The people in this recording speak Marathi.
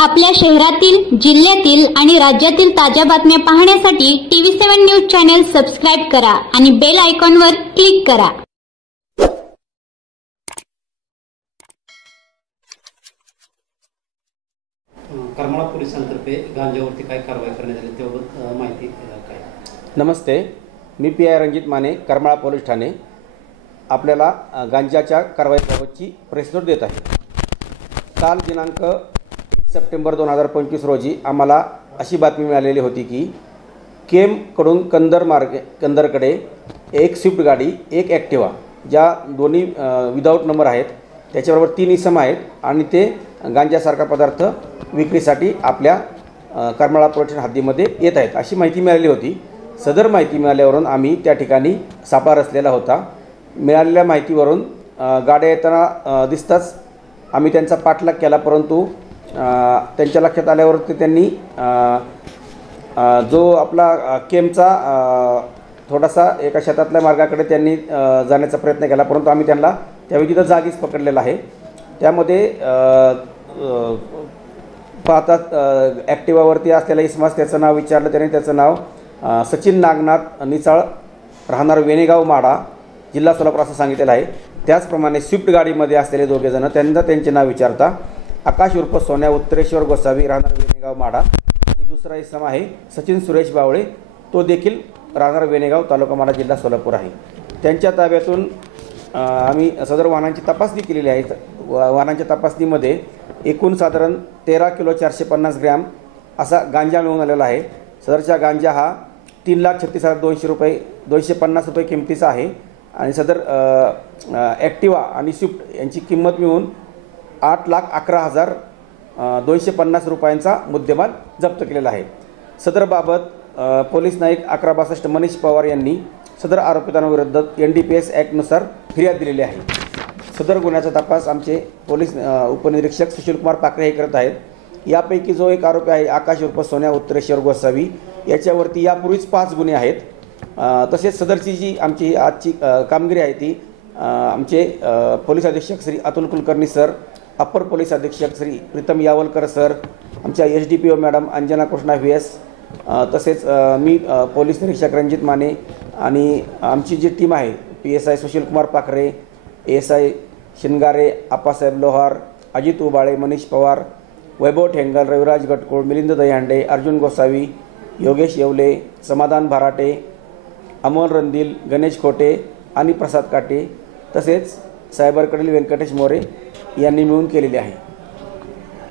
आपल्या शहरातील, जिल्ह्यातील आणि राज्यातील ताज्या बातम्या पाहण्यासाठी TV7 न्यूज चॅनल सबस्क्राइब करा आणि बेल आयकॉनवर क्लिक करा। करमाळा पोलिसांतर्फे गांजावरती काय कारवाई करण्यात आली त्याबाबत माहिती काय? नमस्ते, मी PI रणजित माने, करमाळा पोलीस ठाणे आपल्याला गांजाच्या कारवाईबाबतची प्रेस नोट देत आहे। काल दिनांक 1 सप्टेंबर 2025 रोजी आम्हाला अशी बातमी मिळालेली होती की केमकडून कंदरकडे एक स्विफ्ट गाडी, एक ॲक्टिवा, ज्या दोन्ही विदाऊट नंबर आहेत, त्याच्याबरोबर 3 इसम आहेत आणि ते गांजासारखा पदार्थ विक्रीसाठी आपल्या करमाळा पोलीस हद्दीमध्ये येत आहेत अशी माहिती मिळाली होती। सदर माहिती मिळाल्यावरून आम्ही त्या ठिकाणी सापळा रचलेला होता। मिळालेल्या माहितीवरून गाड्या येताना दिसताच आम्ही त्यांचा पाठलाग केला, परंतु त्यांच्या लक्षात आल्यावर त्यांनी जो आपला केमचा थोडासा एका शेतातल्या मार्गाकडे त्यांनी जाण्याचा प्रयत्न केला, परंतु आम्ही त्यांना त्यावेळी तिथं जागीच पकडलेला आहे। त्यामध्ये पाहतात ॲक्टिवावरती असलेला इसमास, त्याचं नाव विचारलं त्याने, त्याचं नाव सचिन नागनाथ निचाळ, राहणार वेणेगाव माडा, जिल्हा सोलापूर असं सांगितलेलं आहे। त्याचप्रमाणे स्विफ्ट गाडीमध्ये असलेले दोघेजण, त्यांना त्यांचे नाव विचारता आकाश उर्फ सोन्या उत्तरेश्वर गोसावी, राहणार वेणेगाव माडा, आणि दुसरा इसम आहे सचिन सुरेश बावळे, तो देखील राहणार वेणेगाव, तालुका माडा, जिल्हा सोलापूर आहे। त्यांच्या ताब्यातून आम्ही सदर वाहनांची तपासणी केलेली आहे। वाहनांच्या तपासणीमध्ये एकूण साधारण 13 किलो 450 ग्रॅम असा गांजा मिळून आलेला आहे। सदरचा गांजा हा 3,36,200 रुपये 250 रुपये किमतीचा आहे आणि सदर ॲक्टिवा आणि स्विफ्ट यांची किंमत मिळून 8,11,250 रुपयांचा मुद्देमाल जप्त केलेला आहे। सदरबाबत पोलीस नाईक 1162 मनीष पवार यांनी सदर आरोपितांविरुद्ध NDPS ॲक्टनुसार फिर्याद दिलेली आहे। सदर गुन्ह्याचा तपास आमचे पोलीस उपनिरीक्षक सुशीलकुमार पाकरे हे करत आहेत। यापैकी जो एक आरोपी आहे आकाश उर्फ सोन्या उत्तरेश्वर गोसावी, याच्यावरती यापूर्वीच 5 गुन्हे आहेत। तसेच सदरची जी आमची आजची कामगिरी आहे ती आमचे पोलीस अधीक्षक Shri Atul Kulkarni sir, upper police अधीक्षक श्री प्रीतम यावलकर सर, आमच्या SDPO madam Anjana Krishna VS, तसेच मी पोलीस निरीक्षक रणजित माने आणि आमची जी टीम आहे PSI सुशीलकुमार पाखरे, ASI शिनगारे, आप्पासाहेब लोहार, अजित उबाळे, मनीष पवार, वैभव ठेंगल, रविराज गटकोळ, मिलिंद दहीहंडे, अर्जुन गोसावी, योगेश येवले, समाधान भराटे, अमोल रंदील, गणेश खोटे आणि प्रसाद काटे, तसेच सायबरकडील व्यंकटेश मोरे यांनी मिळून केलेले आहे।